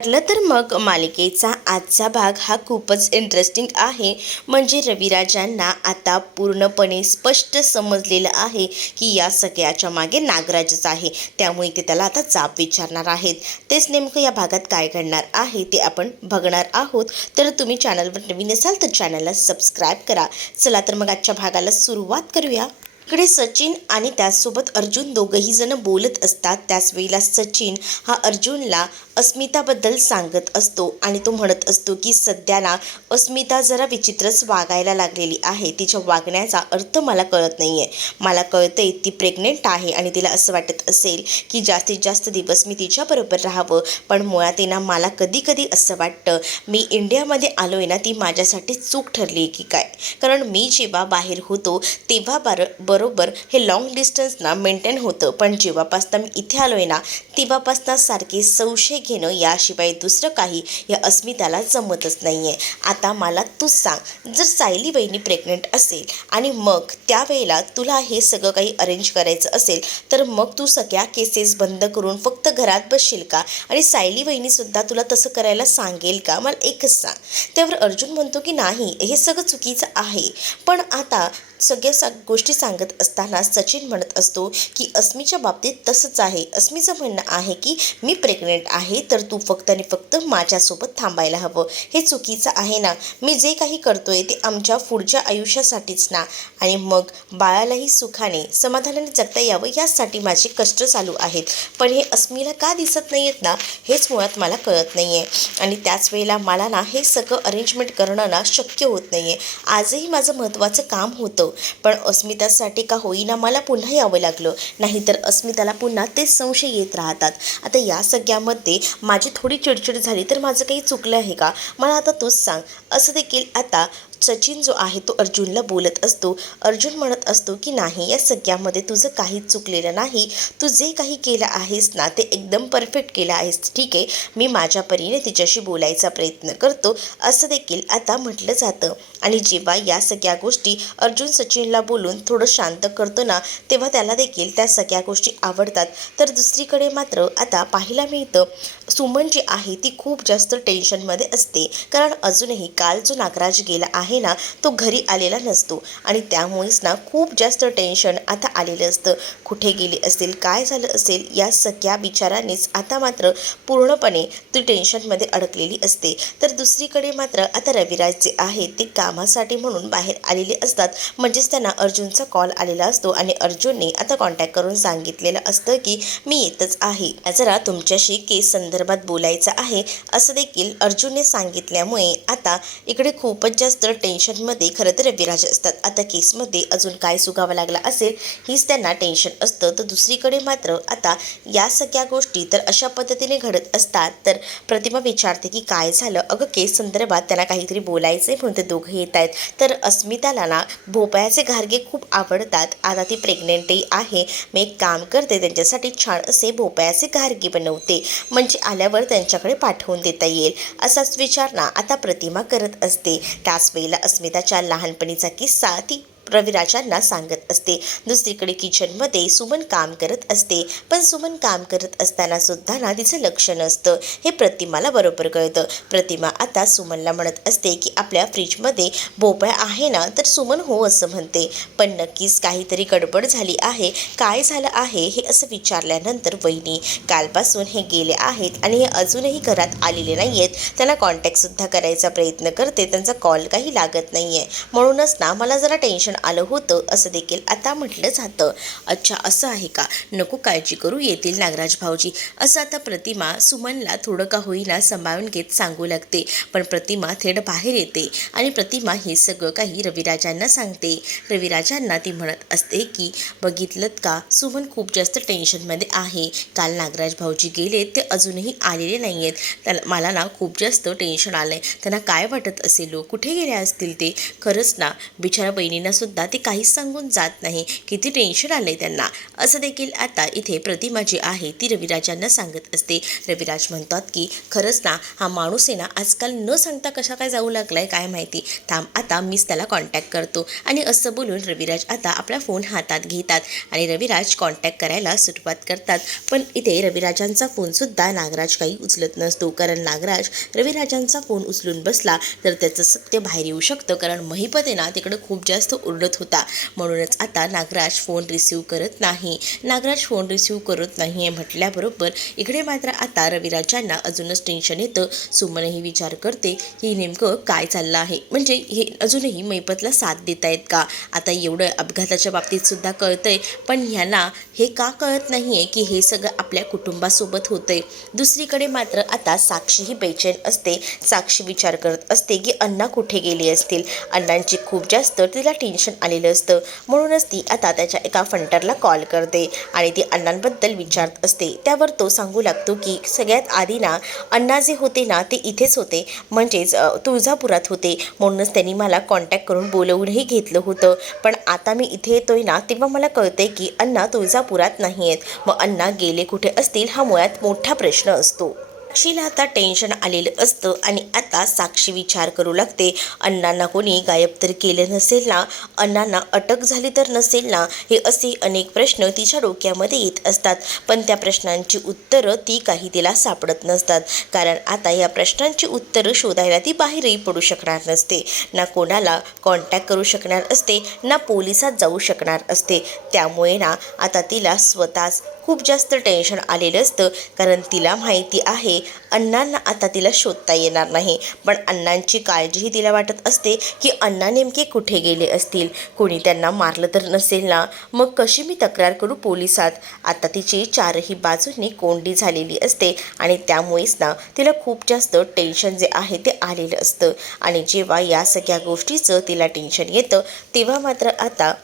म्हटलं तर मग मालिकेचा आजचा भाग हा खूपच इंटरेस्टिंग आहे. म्हणजे रविराजांना आता पूर्णपणे स्पष्ट समजलेलं आहे की या सगळ्याच्या मागे नागराजच आहे. त्यामुळे ते त्याला आता जाब विचारणार आहेत. तेच नेमकं या भागात काय घडणार आहे ते आपण बघणार आहोत. तर तुम्ही चॅनलवर नवीन असाल तर चॅनलला सबस्क्राईब करा. चला तर मग आजच्या भागाला सुरुवात करूया. इकडे सचिन आणि त्याचसोबत अर्जुन दोघंही जण बोलत असतात. त्याच वेळेला सचिन हा अर्जुनला अस्मिताबद्दल सांगत असतो आणि तो म्हणत असतो की सध्याला अस्मिता जरा विचित्रच वागायला लागलेली आहे. तिच्या वागण्याचा अर्थ मला कळत नाही आहे. मला कळतंय ती प्रेग्नेंट आहे आणि तिला असं वाटत असेल की जास्तीत जास्त दिवस मी तिच्याबरोबर राहावं. पण मुळात ना मला कधी कधी असं वाटतं मी इंडियामध्ये आलो आहे ना ती माझ्यासाठी चूक ठरली की काय. कारण मी जेव्हा बाहेर होतो तेव्हा बरोबर हे लॉंग डिस्टन्स ना मेंटेन होतं. पण जेव्हापासनं मी इथे आलो आहे ना तेव्हापासनं सारखे संशय घेणं याशिवाय दुसरं काही या अस्मिताला जमतच नाही आहे. आता मला तूच सांग, जर सायली वहिनी प्रेग्नेंट असेल आणि मग त्यावेळेला तुला हे सगळं काही अरेंज करायचं असेल तर मग तू सगळ्या केसेस बंद करून फक्त घरात बसशील का? आणि सायली वहिनीसुद्धा तुला तसं करायला सांगेल का? मला एकच सांग. त्यावर अर्जुन म्हणतो की नाही, हे सगळं चुकीचं आहे. पण आता सगळ्या गोष्टी सांगत असताना सचिन म्हणत असतो की अस्मीच्या बाबतीत तसंच आहे. अस्मीचं म्हणणं आहे की मी प्रेग्नेंट आहे तर तू फक्त आणि फक्त माझ्यासोबत थांबायला हवं. हे चुकीचं आहे ना. मी जे काही करतोय ते आमच्या पुढच्या आयुष्यासाठीच ना. आणि मग बाळालाही सुखाने समाधानाने जगता यावं यासाठी माझे कष्ट चालू आहेत. पण हे अस्मीला का दिसत नाही आहेत ना, हेच मुळात मला कळत नाही आहे. आणि त्याच वेळेला मला ना हे सगळं अरेंजमेंट करणं ना शक्य होत नाही आहे. आजही माझं महत्त्वाचं काम होतं पण अस्मितासाठी का होईना मला पुन्हा यावं लागलं. नाहीतर अस्मिताला पुन्हा तेच संशय येत राहतात. आता या सगळ्यामध्ये माझी थोडी चिडचिड झाली तर माझं काही चुकलं आहे का? मला आता तूच सांग. असं देखील आता सचिन जो आहे तो अर्जुनला बोलत असतो. अर्जुन म्हणत असतो की नाही, या सगळ्यामध्ये तुझं काहीच चुकलेलं नाही. तू जे काही केलं आहेस ना ते एकदम परफेक्ट केलं आहेस. ठीक आहे, मी माझ्या परीने तिच्याशी बोलायचा प्रयत्न करतो असं देखील आता म्हटलं जातं. आणि जेव्हा या सगळ्या गोष्टी अर्जुन सचिनला बोलून थोडं शांत करतो ना तेव्हा त्याला देखील त्या सगळ्या गोष्टी आवडतात. तर दुसरीकडे मात्र आता पाहायला मिळतं सुमन जी आहे ती खूप जास्त टेन्शनमध्ये असते. कारण अजूनही काल जो नागराज गेला आहे ना तो घरी आलेला नसतो आणि त्यामुळेच ना खूप जास्त टेन्शन आता आलेलं असतं. कुठे गेले असेल, काय झालं असेल, या सगळ्या विचारांनीच आता मात्र पूर्णपणे ती टेन्शनमध्ये अडकलेली असते. तर दुसरीकडे मात्र आता रविराज जे आहे ते कामासाठी म्हणून बाहेर आलेले असतात. म्हणजेच त्यांना अर्जुनचा कॉल आलेला असतो आणि अर्जुनने आता कॉन्टॅक्ट करून सांगितलेलं असतं की मी येतच आहे, जरा तुमच्याशी केस संदर्भात बोलायचं आहे असं देखील अर्जुनने सांगितल्यामुळे आता इकडे खूपच जास्त टेन्शनमध्ये खरं तर रविराज असतात. आता केसमध्ये अजून काय चुकावं लागला असेल हीच त्यांना टेन्शन असतं. तर दुसरीकडे मात्र आता या सगळ्या गोष्टी तर अशा पद्धतीने घडत असतात. तर प्रतिमा विचारते की काय झालं? अगं केस संदर्भात त्यांना काहीतरी बोलायचं आहे म्हणून ते दोघं येत आहेत. तर अस्मिताला ना भोपळ्याचे घारगे खूप आवडतात. आता ती प्रेग्नेंटही आहे. मी एक काम करते, त्यांच्यासाठी छान असे भोपळ्याचे घारगे बनवते, म्हणजे आल्यावर त्यांच्याकडे पाठवून देता येईल. असाच विचार ना आता प्रतिमा करत असते. त्याच वेळेला अस्मिताच्या लहानपणीचा किस्सा ती रविराजांना सांगत असते. दुसरीकडे किचनमध्ये सुमन काम करत असते. पण सुमन काम करत असताना सुद्धा ना तिचं लक्ष नसतं. हे प्रतिमाला बरोबर कळतं. प्रतिमा आता सुमनला म्हणत असते की आपल्या फ्रीजमध्ये भोपळा आहे ना? तर सुमन हो असं म्हणते. पण नक्कीच काहीतरी गडबड झाली आहे. काय झालं आहे हे असं विचारल्यानंतर वहिनी कालपासून हे गेले आहेत आणि हे अजूनही घरात आलेले नाही आहेत. त्यांना कॉन्टॅक्टसुद्धा करायचा प्रयत्न करते, त्यांचा कॉल काही लागत नाही आहे. म्हणूनच ना मला जरा टेन्शन आलं होतं असं देखील आता म्हटलं जातं. अच्छा असं आहे का? नको काळजी करू, येतील नागराज भाऊजी असं आता प्रतिमा सुमनला थोडं का होईना सांभाळून घेत सांगू लागते. पण प्रतिमा थेट बाहेर येते आणि प्रतिमा हे सगळं काही रविराजांना सांगते. रविराजांना ती म्हणत असते की बघितलंत का, सुमन खूप जास्त टेन्शनमध्ये आहे. काल नागराज भाऊजी गेले ते अजूनही आलेले नाही आहेत. त्याला मला ना खूप जास्त टेन्शन आलं आहे. त्यांना काय वाटत असेल, कुठे गेले असतील ते. खरंच ना बिचारा बहिणींनासुद्धा सुद्धा ते काहीच सांगून जात नाही. किती टेन्शन आलंय त्यांना असं देखील आता इथे प्रतिमा जी आहे ती रविराजांना सांगत असते. रविराज म्हणतात की खरंच ना हा माणूस आहे ना आजकाल न सांगता कशा काय जाऊ लागलाय काय माहिती. थांब आता मीच त्याला कॉन्टॅक्ट करतो. आणि असं बोलून रविराज आता आपला फोन हातात घेतात आणि रविराज कॉन्टॅक्ट करायला सुरुवात करतात. पण इथे रविराजांचा फोनसुद्धा नागराज काही उचलत नसतो, कारण नागराज रविराजांचा फोन उचलून बसला तर त्याचं सत्य बाहेर येऊ शकतं. कारण महिपत आहे ना तिकडं खूप जास्त ओरडत होता. म्हणूनच आता नागराज फोन रिसीव करत नाही. नागराज फोन रिसीव करत नाही आहे म्हटल्याबरोबर इकडे मात्र आता रविराजांना अजूनच टेन्शन येतं. सुमनही विचार करते की नेमकं काय चाललं आहे, म्हणजे हे अजूनही महिपतला साथ देत आहेत का. आता एवढं अपघाताच्या बाबतीत सुद्धा कळतंय, पण ह्यांना हे का कळत नाही आहे की हे सगळं आपल्या कुटुंबासोबत होतंय. दुसरीकडे मात्र आता साक्षीही बेचैन असते. साक्षी विचार करत असते की अण्णा कुठे गेली असतील. अण्णांची खूप जास्त तिला टेन्शन आलेलं असतं. म्हणूनच ती आता त्याच्या एका फंटरला कॉल करते आणि ती अण्णांबद्दल विचारत असते. त्यावर तो सांगू लागतो की सगळ्यात आधी ना अण्णा जे होते ना ते इथेच होते, म्हणजेच तुळजापुरात होते. म्हणूनच त्यांनी मला कॉन्टॅक्ट करून बोलवूनही घेतलं होतं. पण आता मी इथे येतोय ना तेव्हा मला कळतंय की अण्णा तुळजापुरात नाही आहेत. मग अण्णा गेले कुठे असतील हा मुळात मोठा प्रश्न असतो. साक्षीला आता टेन्शन आलेलं असतं आणि आता साक्षी विचार करू लागते, अण्णांना कोणी गायब तर केलं नसेल ना, अण्णांना अटक झाली तर नसेल ना. हे असे अनेक प्रश्न तिच्या डोक्यामध्ये येत असतात. पण त्या प्रश्नांची उत्तरं ती काही तिला सापडत नसतात. कारण आता या प्रश्नांची उत्तरं शोधायला ती बाहेरही पडू शकणार नसते. ना कोणाला कॉन्टॅक्ट करू शकणार असते, ना पोलिसात जाऊ शकणार असते. त्यामुळे ना आता तिला स्वतःच खूप जास्त टेन्शन आलेलं असतं. कारण तिला माहिती आहे अण्णांना आता तिला शोधता येणार नाही. पण अण्णांची काळजीही तिला वाटत असते की अण्णा नेमके कुठे गेले असतील. कोणी त्यांना मारलं तर नसेल ना, मग कशी मी तक्रार करू पोलिसात. आता तिची चारही बाजूंनी कोंडी झालेली असते आणि त्यामुळेच ना तिला खूप जास्त टेन्शन जे आहे ते आलेलं असतं. आणि जेव्हा या सगळ्या गोष्टीचं तिला टेन्शन येतं तेव्हा मात्र आता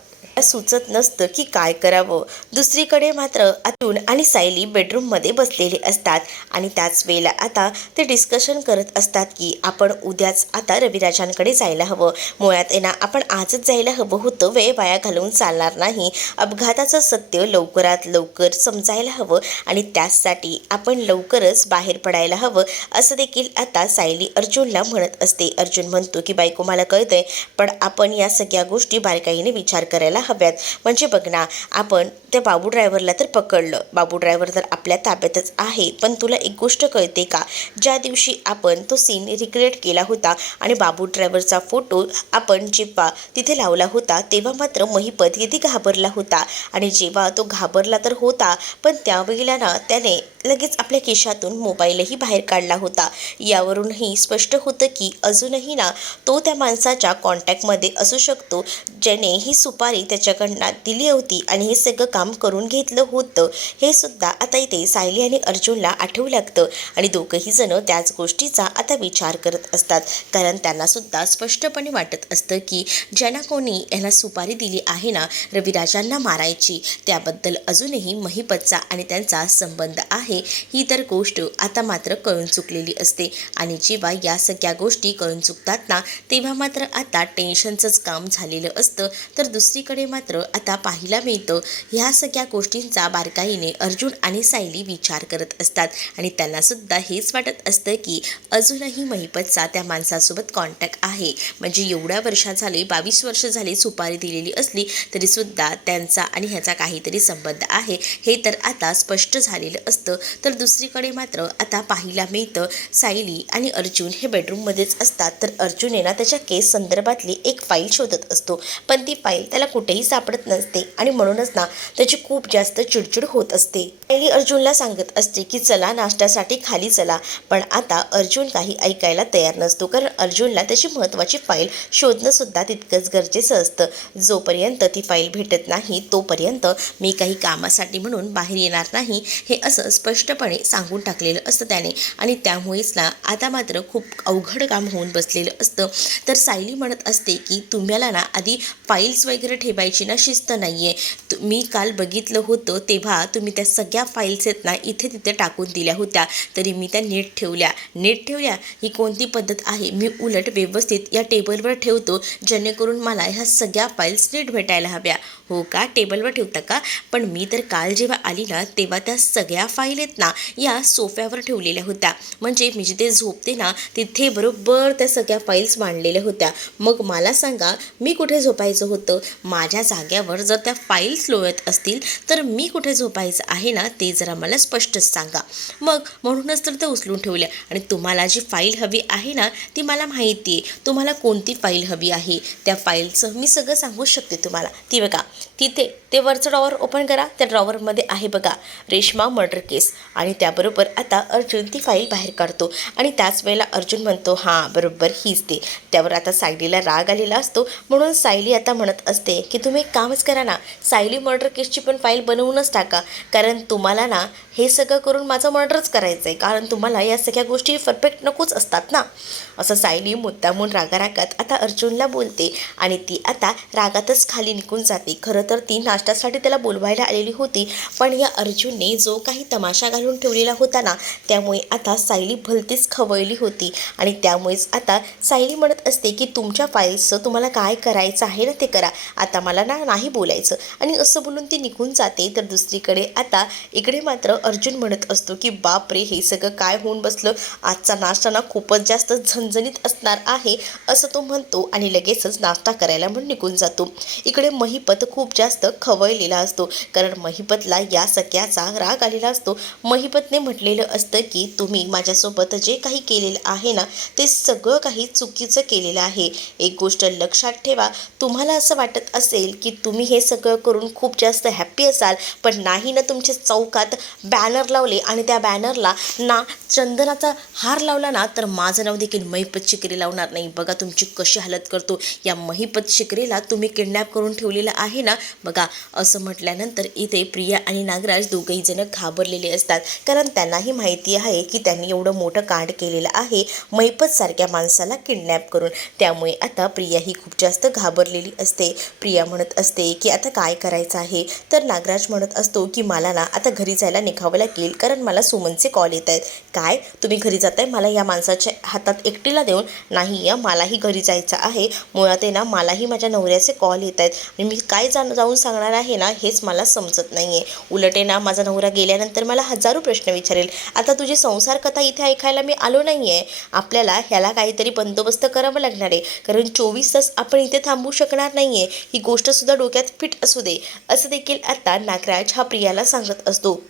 सुचत नसतं की काय करावं. दुसरीकडे मात्र अतुल आणि सायली बेडरूममध्ये बसलेले असतात आणि त्याच वेळेला आता ते डिस्कशन करत असतात की आपण उद्याच आता रविराजांकडे जायला हवं. मुळात आहे ना आपण आजच जायला हवं होतं, वेळ वाया घालवून चालणार नाही. अपघाताचं सत्य लवकरात लवकर समजायला हवं आणि त्यासाठी आपण लवकरच बाहेर पडायला हवं असं देखील आता सायली अर्जुनला म्हणत असते. अर्जुन म्हणतो की बायको मला कळतंय, पण आपण या सगळ्या गोष्टी बारकाईने विचार करायला हव्यात. म्हणजे बघ ना, आपण त्या बाबू ड्रायव्हरला तर पकडलं, बाबू ड्रायव्हर तर आपल्या ताब्यातच आहे. पण तुला एक गोष्ट कळते का, ज्या दिवशी आपण तो सीन रिक्रिएट केला होता आणि बाबू ड्रायव्हरचा फोटो आपण जेव्हा तिथे लावला होता तेव्हा मात्र महिपत किती घाबरला होता. आणि जेव्हा तो घाबरला तर होता, पण त्यावेळेला ना त्याने लगेच आपल्या खिशातून मोबाईलही बाहेर काढला होता. यावरूनही स्पष्ट होतं की अजूनही ना तो त्या माणसाच्या कॉन्टॅक्टमध्ये असू शकतो, ज्याने ही सुपारी त्याच्याकडनं दिली होती आणि हे सगळं काम करून घेतलं होतं. हे सुद्धा आता इथे सायली आणि अर्जुनला आठवू लागतं आणि दोघंही जण त्याच गोष्टीचा आता विचार करत असतात. कारण त्यांना सुद्धा स्पष्टपणे वाटत असतं की ज्यांना कोणी यांना सुपारी दिली आहे ना रविराजांना मारायची, त्याबद्दल अजूनही महिपतचा आणि त्यांचा संबंध आहे. ही तर गोष्ट आता मात्र कळून चुकलेली असते. आणि जेव्हा या सगळ्या गोष्टी कळून चुकतात ना तेव्हा मात्र आता टेन्शनचंच काम झालेलं असतं. तर दुसरीकडे मात्र आता पाहायला मिळतं ह्या सगळ्या गोष्टींचा बारकाईने अर्जुन आणि सायली विचार करत असतात आणि त्यांनासुद्धा हेच वाटत असतं की अजूनही महिपतचा त्या माणसासोबत कॉन्टॅक्ट आहे. म्हणजे एवढ्या वर्षात झाले, 22 वर्ष झाले सुपारी दिलेली असली तरीसुद्धा त्यांचा आणि ह्याचा काहीतरी संबंध आहे, हे तर आता स्पष्ट झालेलं असतं. तर दुसरीकडे मात्र आता पाहायला मिळतं सायली आणि अर्जुन हे बेडरूममध्येच असतात. तर अर्जुन आहे ना त्याच्या केस संदर्भातली एक फाईल शोधत असतो, पण ती फाईल त्याला कुठेही सापडत नसते आणि म्हणूनच ना त्याची खूप जास्त चिडचिड होत असते. सायली अर्जुनला सांगत असते की चला नाश्त्यासाठी खाली चला, पण आता अर्जुन काही ऐकायला तयार नसतो. कारण अर्जुनला त्याची महत्त्वाची फाईल शोधणं सुद्धा तितकंच गरजेचं असतं. जोपर्यंत ती फाईल भेटत नाही तोपर्यंत मी काही कामासाठी म्हणून बाहेर येणार नाही, हे असं स्पष्टपणे सांगून टाकलेलं असतं त्याने. आणि त्यामुळेच ना आता मात्र खूप अवघड काम होऊन बसलेलं असतं. तर सायली म्हणत असते की तुम्हाला ना आधी फाईल्स वगैरे ठेवायची ना शिस्त नाही आहे, मी काल बघितलं होतं तेव्हा तुम्ही त्या सगळ्या फाईल्स आहेत ना इथे तिथे टाकून दिल्या होत्या, तरी मी त्या नीट ठेवल्या. ही कोणती पद्धत आहे? मी उलट व्यवस्थित या टेबलवर ठेवतो, जेणेकरून मला ह्या सगळ्या फाईल्स नीट भेटायला हव्या. हो का, टेबलवर ठेवता का? पण मी तर काल जेव्हा आली ना तेव्हा त्या सगळ्या फाईल आहेत ना या सोफ्यावर ठेवलेल्या होत्या. म्हणजे मी जिथे झोपते ना तिथे बरोबर त्या सगळ्या फाईल्स मांडलेल्या होत्या. मग मला सांगा, मी कुठे झोपायचं होतं? माझ्या जाग्यावर जर त्या फाईल्स लोळत असतील तर मी कुठे झोपायचं आहे ना, ते जरा मला स्पष्टच सांगा. मग म्हणूनच तर ते उचलून ठेवल्या. आणि तुम्हाला जी फाईल हवी आहे ना ती मला माहिती आहे. तुम्हाला कोणती फाईल हवी आहे त्या फाईलचं मी सगळं सांगू शकते तुम्हाला. ती बघा, तिथे ते वरचं ड्रॉवर ओपन करा. त्या ड्रॉवरमध्ये आहे बघा रेश्मा मर्डर केस. आणि त्याबरोबर आता अर्जुन ती फाईल बाहेर काढतो आणि त्याच वेळेला अर्जुन म्हणतो, हां बरोबर हीच ते. त्यावर आता सायलीला राग आलेला असतो, म्हणून सायली आता म्हणत असते की तुम्ही एक कामच करा ना, सायली मर्डर केसची पण फाईल बनवूनच टाका. कारण तुम्हाला ना हे सगळं करून माझं मर्डरच करायचं आहे, कारण तुम्हाला या सगळ्या गोष्टी परफेक्ट नकोच असतात ना. असं सायली मुद्दामून रागारागात आता अर्जुनला बोलते आणि ती आता रागातच खाली निघून जाते. खरं तर ती नाश्त्यासाठी त्याला बोलवायला आलेली होती, पण या अर्जुनने जो काही तमाशा घालून ठेवलेला होता ना त्यामुळे आता सायली भलतीच खवळली होती. आणि त्यामुळेच आता सायली म्हणत असते की तुमच्या फाईल्सचं तुम्हाला काय करायचं आहे ना ते करा, आता मला ना नाही बोलायचं. आणि असं बोलून ती निघून जाते. तर दुसरीकडे आता इकडे मात्र अर्जुन म्हणत असतो की बापरे, हे सगळं काय होऊन बसलं, आजचा नाश्ता ना खूपच जास्त झणझणीत असणार आहे असं तो म्हणतो आणि लगेचच नाश्ता करायला म्हणून निघून जातो. इकडे महिपत खूप जास्त खवळलेला असतो, कारण महिपतला या सगळ्याचा राग आलेला असतो. महिपतने म्हटलेलं असतं की तुम्ही माझ्यासोबत जे काही केलेलं आहे ना ते सगळं काही चुकीचं केलेलं आहे. एक गोष्ट लक्षात ठेवा, तुम्हाला असं वाटत असेल की तुम्ही हे सगळं करून खूप जास्त हॅप्पी असाल, पण नाही ना तुमच्या चौकात बॅनर लावले आणि त्या बॅनरला ना चंदनाचा हार लावला ना तर माझं नाव देखील महिपत शिकरे लावणार नाही. बघा तुमची कशी हालत करतो. या महिपत शिकरेला तुम्ही किडनॅप करून ठेवलेलं आहे ना. बघा असं म्हटल्यानंतर इथे प्रिया आणि नागराज दोघंही जण घाबरलेले असतात, कारण त्यांनाही माहिती आहे की त्यांनी एवढं मोठं कांड केलेलं आहे महिपत सारख्या माणसाला किडनॅप करून. त्यामुळे आता प्रिया ही खूप जास्त घाबरलेली असते. प्रिया म्हणत असते की आता काय करायचं आहे. तर नागराज म्हणत असतो की मला ना आता घरी जायला निघावं लागेल, कारण मला सुमनचे कॉल येत आहेत. काय तुम्ही घरी जाताय मला या माणसाच्या हातात एकटीला देऊन? नाही या, मलाही घरी जायचं आहे. मुळात आहे ना मलाही माझ्या नवऱ्याचे कॉल येत आहेत आणि मी काय जाऊन सांगणार आहे ना हेच मला समजत नाही आहे. उलट आहे ना माझा नवरा गेल्यानंतर मला हजारो प्रश्न विचारेल. आता तुझी संसार कथा इथे ऐकायला मी आलो नाही आहे. आपल्याला ह्याला काहीतरी बंदोबस्त करावं लागणार आहे, कारण 24 तास आपण इथे थांबू शकणार नाही आहे. ही गोष्टसुद्धा डोक्यात फिट असू दे, असं देखील आता नागराज हा प्रियाला सांगत असतो.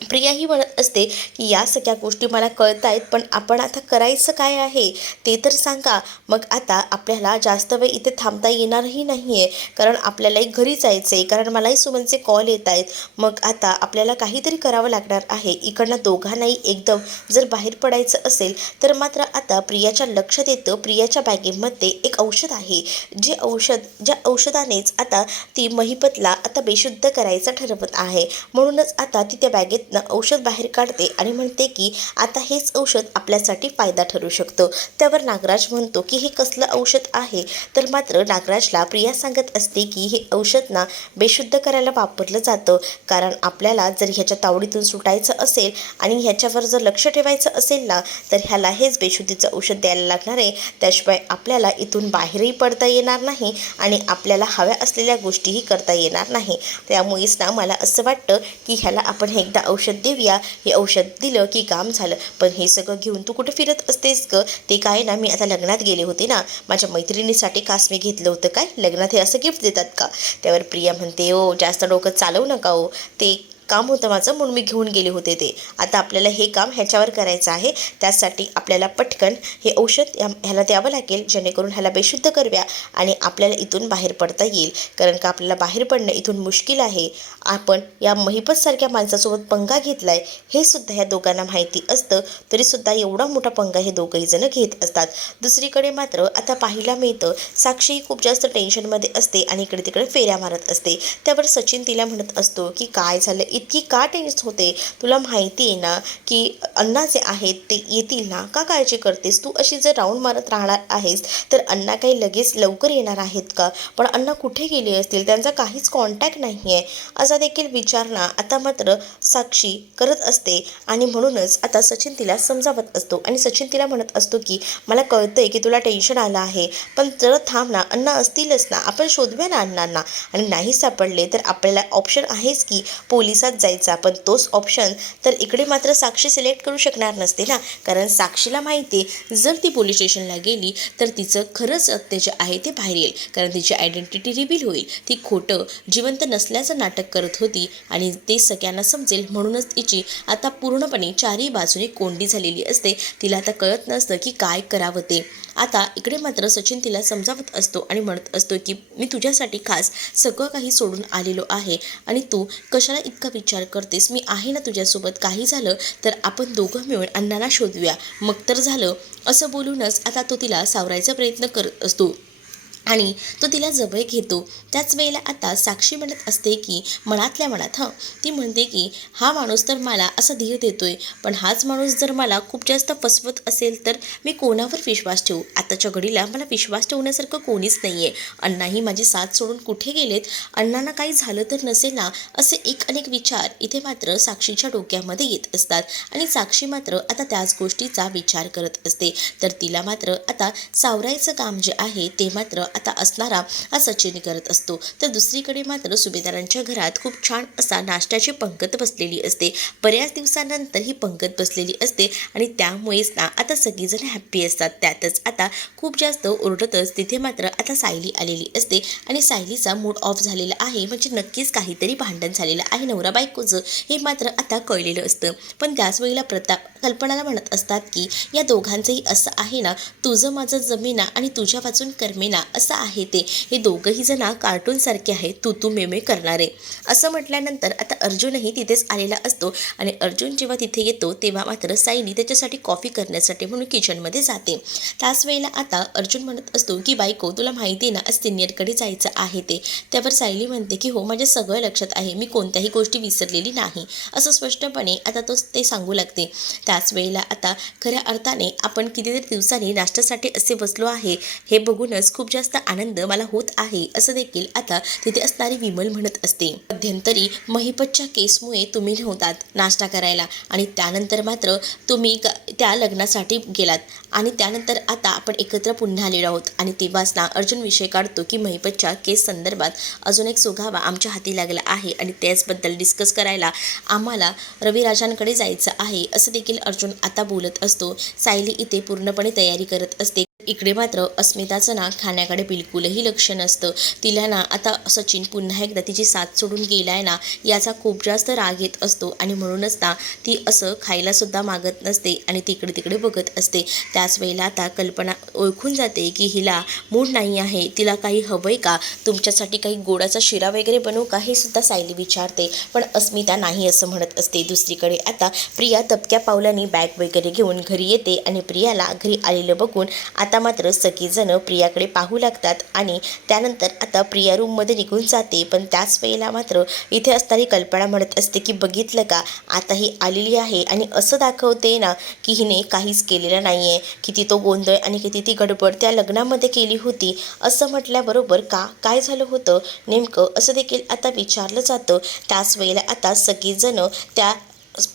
प्रिया ही म्हणत असते की या सगळ्या गोष्टी मला कळत आहेत, पण आपण आता करायचं काय आहे ते तर सांगा. मग आता आपल्याला जास्त वेळ इथे थांबता येणारही नाही आहे, कारण आपल्यालाही घरी जायचं आहे, कारण मलाही सुमनचे कॉल येत आहेत. मग आता आपल्याला काहीतरी करावं लागणार आहे. इकडनं दोघांनाही एकदम जर बाहेर पडायचं असेल तर मात्र आता प्रियाच्या लक्षात येतं प्रियाच्या बॅगेमध्ये एक औषध आहे, ज्या औषधानेच आता ती महिपतला आता बेशुद्ध करायचं ठरवत आहे. म्हणूनच आता ती त्या बॅगेत औषध बाहेर काढते आणि म्हणते की आता हेच औषध आपल्यासाठी फायदा ठरू शकतं. त्यावर नागराज म्हणतो की हे कसलं औषध आहे. तर मात्र नागराजला प्रिया सांगत असते की हे औषध ना बेशुद्ध करायला वापरलं जातं, कारण आपल्याला जर ह्याच्या तावडीतून सुटायचं असेल आणि ह्याच्यावर जर लक्ष ठेवायचं असेल ना तर ह्याला हेच बेशुद्धीचं औषध द्यायला लागणार आहे. त्याशिवाय आपल्याला इथून बाहेरही पडता येणार नाही आणि आपल्याला हव्या असलेल्या गोष्टीही करता येणार नाही. त्यामुळेच ना मला असं वाटतं की ह्याला आपण एकदा औषध देऊया. हे औषध दिलं की काम झालं. पण हे सगळं घेऊन तू कुठे फिरत असतेस ग? ते काय ना मी आता लग्नात गेले होते ना, माझ्या मैत्रिणीसाठी खास मी घेतलं होतं. काय लग्नात हे असं गिफ्ट देतात का? त्यावर प्रिया म्हणते ओ जास्त डोकं चालवू नका ओ, ते काम होतं माझं म्हणून मी घेऊन गेले होते ते. आता आपल्याला हे काम ह्याच्यावर करायचं आहे. त्यासाठी आपल्याला पटकन हे औषध ह्याला द्यावं लागेल, जेणेकरून ह्याला बेशुद्ध करूया आणि आपल्याला इथून बाहेर पडता येईल. कारण का आपल्याला बाहेर पडणं इथून मुश्किल आहे. आपण या महिपतसारख्या माणसासोबत पंगा घेतला आहे हे सुद्धा ह्या दोघांना माहिती असतं, तरीसुद्धा एवढा मोठा पंगा हे दोघंही जण घेत असतात. दुसरीकडे मात्र आता पाहायला मिळतं साक्षी खूप जास्त टेन्शनमध्ये असते आणि इकडे तिकडे फेऱ्या मारत असते. त्यावर सचिन तिला म्हणत असतो की काय झालं इतकी का टेन्स होते? तुला माहिती आहे ना की अण्णा जे आहेत ते येतील ना, का काळजी करतेस तू? अशी जर राऊंड मारत राहणार आहेस तर अण्णा काही लगेच लवकर येणार आहेत का? पण अण्णा कुठे गेले असतील? त्यांचा काहीच कॉन्टॅक्ट नाही आहे, असा देखील विचार ना आता मात्र साक्षी करत असते. आणि म्हणूनच आता सचिन तिला समजावत असतो आणि सचिन तिला म्हणत असतो की मला कळतंय की तुला टेन्शन आलं आहे, पण जरा थांब ना, अण्णा असतीलच ना, आपण शोधूया ना अण्णांना. आणि नाही सापडले तर आपल्याला ऑप्शन आहेच की पोलिसात जायचा, पण तोच ऑप्शन तर इकडे मात्र साक्षी सिलेक्ट करू शकणार नसते ना, कारण साक्षीला माहिती आहे जर ती पोलीस स्टेशनला गेली तर तिचं खरंच सत्य जे आहे ते बाहेर येईल, कारण तिची आयडेंटिटी रिव्हील होईल. ती खोटं जिवंत नसल्याचं नाटक करत होती आणि ते सगळ्यांना समजेल. म्हणूनच तिची आता पूर्णपणे चारही बाजूने कोंडी झालेली असते. तिला आता कळत नसतं की काय करावं ते. आता इकडे मात्र सचिन तिला समजावत असतो आणि म्हणत असतो की मी तुझ्यासाठी खास सगळं काही सोडून आलेलो आहे आणि तू कशाला इतका विचार करतेस? मी आहे ना तुझ्यासोबत. काही झालं तर आपण दोघं मिळून अण्णांना शोधूया, मग तर झालं. असं बोलूनच आता तो तिला सावरायचा प्रयत्न करत असतो आणि तो तिला जवळ घेतो. त्याच वेळेला आता साक्षी म्हणत असते की मनातल्या मनात ती म्हणते की हा माणूस तर मला असा धीर देतोय, पण हाच माणूस जर मला खूप जास्त फसवत असेल तर मी कोणावर विश्वास ठेवू? आताच्या घडीला मला विश्वास ठेवण्यासारखं कोणीच नाही आहे. अण्णाही माझी साथ सोडून कुठे गेलेत? अण्णांना काही झालं तर नसेल ना? असे अनेक विचार इथे मात्र साक्षीच्या डोक्यामध्ये येत असतात आणि साक्षी मात्र आता त्याच गोष्टीचा विचार करत असते. तर तिला मात्र आता सावरायचं काम जे आहे ते मात्र आता असणारा हा सचिन करत असतो. तर दुसरीकडे मात्र सुभेदारांच्या घरात खूप छान असा नाश्त्याची पंगत बसलेली असते. बऱ्याच दिवसानंतर ही पंगत बसलेली असते आणि त्यामुळेच ना आता सगळीजण हॅप्पी असतात. त्यातच आता खूप जास्त ओरडतच तिथे मात्र आता सायली आलेली असते आणि सायलीचा मूड ऑफ झालेला आहे, म्हणजे नक्कीच काहीतरी भांडण झालेलं आहे नवरा बायकोचं, हे मात्र आता कळलेलं असतं. पण त्याच वेळेला कल्पनाला म्हणत असतात की या दोघांचंही असं आहे ना, तुझं माझं जमेना आणि तुझ्या वाचून कर्मेना असं आहे ते. हे दोघंही जण कार्टूनसारखे आहेत, तू मे करणारे. असं म्हटल्यानंतर आता अर्जुनही तिथेच आलेला असतो आणि अर्जुन जेव्हा तिथे येतो तेव्हा मात्र सायली त्याच्यासाठी कॉफी करण्यासाठी म्हणून किचनमध्ये जाते. त्याच वेळेला आता अर्जुन म्हणत असतो की बायको तुला माहिती आहे ना आज सिनियरकडे जायचं आहे ते. त्यावर सायली म्हणते की हो माझ्या सगळं लक्षात आहे, मी कोणत्याही गोष्टी विसरलेली नाही, असं स्पष्टपणे आता ते सांगू लागते. त्याच वेळेला आता खऱ्या अर्थाने आपण कितीतरी दिवसांनी नाश्त्यासाठी असे बसलो आहे हे बघूनच खूप जास्त आनंद मला होत आहे, असं देखील आता तिथे असणारी विमल म्हणत असते. मध्यंतरी महिपतच्या केसमुळे तुम्ही नव्हतात नाश्ता करायला आणि त्यानंतर मात्र तुम्ही त्या लग्नासाठी गेलात आणि त्यानंतर आता आपण एकत्र पुन्हा आलेलो आहोत. आणि तेव्हाच ना अर्जुन विषय काढतो की महिपतच्या केस संदर्भात अजून एक सुगावा आमच्या हाती लागला आहे आणि त्याचबद्दल डिस्कस करायला आम्हाला रविराजांकडे जायचं आहे, असं देखील अर्जुन आता बोलत असतो. सायली इथे पूर्णपणे तयारी करत असते. इकडे मात्र अस्मिताचं ना खाण्याकडे बिलकुलही लक्ष नसतं. तिला ना आता सचिन पुन्हा एकदा तिची साथ सोडून गेलाय ना याचा खूप जास्त राग येत असतो आणि म्हणूनच ना ती असं खायलासुद्धा मागत नसते आणि तिकडे तिकडे बघत असते. त्याच वेळेला आता कल्पना ओळखून जाते की हिला मूड नाही आहे, तिला काही हवंय का, तुमच्यासाठी काही गोडाचा शिरा वगैरे बनवू का, हे सुद्धा सायली विचारते. पण अस्मिता नाही असं म्हणत असते. दुसरीकडे आता प्रिया दबक्या पावलांनी बॅग वगैरे घेऊन घरी येते आणि प्रियाला घरी आलेलं बघून आता मात्र सगळीजण प्रियाकडे पाहू लागतात आणि त्यानंतर आता प्रिया रूममध्ये निघून जाते. पण त्याच वेळेला मात्र इथे असणारी कल्पना म्हणत असते की बघितलं का आता ही आलेली आहे आणि असं दाखवते ना की हिने काहीच केलेलं नाही आहे, किती तो गोंधळ आणि किती ती गडबड त्या लग्नामध्ये केली होती. असं म्हटल्याबरोबर काय झालं होतं नेमकं असं देखील आता विचारलं जातं. त्याच वेळेला आता सगळीजण त्या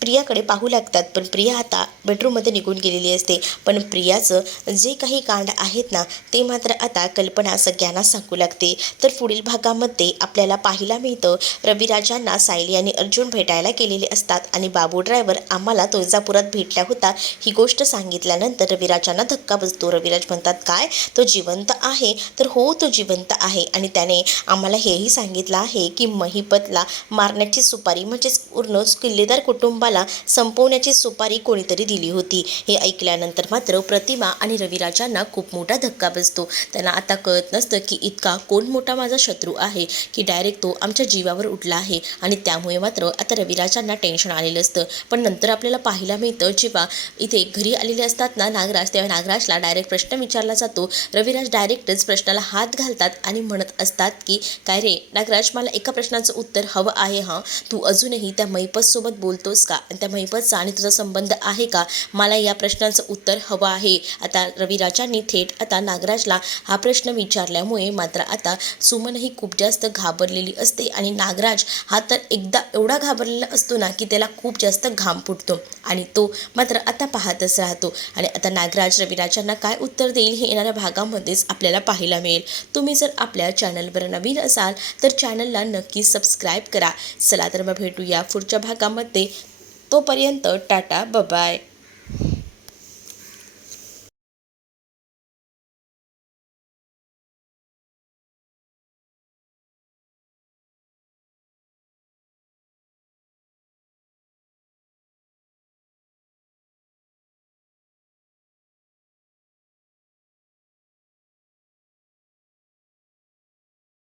प्रियाकडे पाहू लागतात. पण प्रिया आता बेडरूममध्ये निघून गेलेली असते. पण प्रियाचं जे काही कांड आहेत ना ते मात्र आता कल्पना सगळ्यांना सांगू लागते. तर पुढील भागामध्ये आपल्याला पाहायला मिळतं रविराजांना सायली आणि अर्जुन भेटायला गेलेले असतात आणि बाबू ड्रायव्हर आम्हाला तुळजापुरात भेटला होता ही गोष्ट सांगितल्यानंतर रविराजांना धक्का बसतो. रविराज म्हणतात काय तो जिवंत आहे? तर हो तो जिवंत आहे आणि त्याने आम्हाला हेही सांगितलं आहे की महिपतला मारण्याची सुपारी म्हणजेच पूर्ण किल्लेदार कुटुंब कुटुंबाला संपवण्याची सुपारी कोणीतरी दिली होती. हे ऐकल्यानंतर मात्र प्रतिमा आणि रविराजांना खूप मोठा धक्का बसतो. त्यांना आता कळत नसतं की इतका कोण मोठा माझा शत्रू आहे की डायरेक्ट तो आमच्या जीवावर उठला आहे. आणि त्यामुळे मात्र आता रविराजांना टेन्शन आलेलं असतं. पण नंतर आपल्याला पाहायला मिळतं, जेव्हा इथे घरी आलेले असतात ना नागराज, तेव्हा नागराजला डायरेक्ट प्रश्न विचारला जातो. रविराज डायरेक्टच प्रश्नाला हात घालतात आणि म्हणत असतात की काय रे नागराज, मला एका प्रश्नाचं उत्तर हवं आहे. हां, तू अजूनही त्या महिपतसोबत बोलतोस का? आणि त्या महिपतचा आणि तुझा संबंध आहे का? मला या प्रश्नाचं उत्तर हवं आहे. आता रविराजांनी थेट आता नागराजला हा प्रश्न विचारल्यामुळे मात्र आता सुमनही खूप जास्त घाबरलेली असते. आणि नागराज हा तर एकदा एवढा घाबरलेला असतो ना की त्याला खूप जास्त घाम फुटतो आणि तो मात्र आता पाहतच राहतो. आणि आता नागराज रविराजांना काय उत्तर देईल हे येणाऱ्या भागामध्येच आपल्याला पाहायला मिळेल. तुम्ही जर आपल्या चॅनलवर नवीन असाल तर चॅनलला नक्की सबस्क्राईब करा. चला तर मग भेटूया पुढच्या भागामध्ये. तोपर्यंत टाटा, बाय.